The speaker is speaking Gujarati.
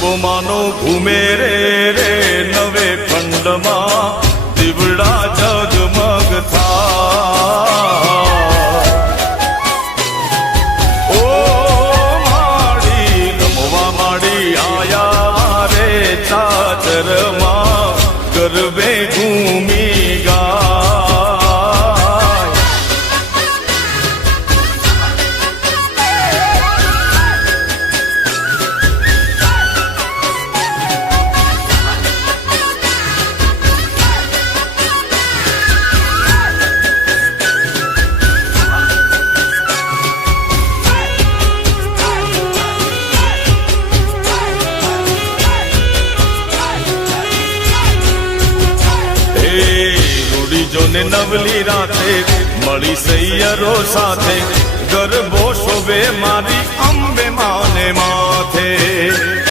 બોમાનો ઘૂમે રે રે નવે ખંડમાં દીવડા જગમગ થાય ઓ માડી નમવા માડી આયા રે ચાદરમાં ગરબે ઘૂમી ને નવલી રાતે મળી સૈયરો સાથે ગરબો શોભે મારી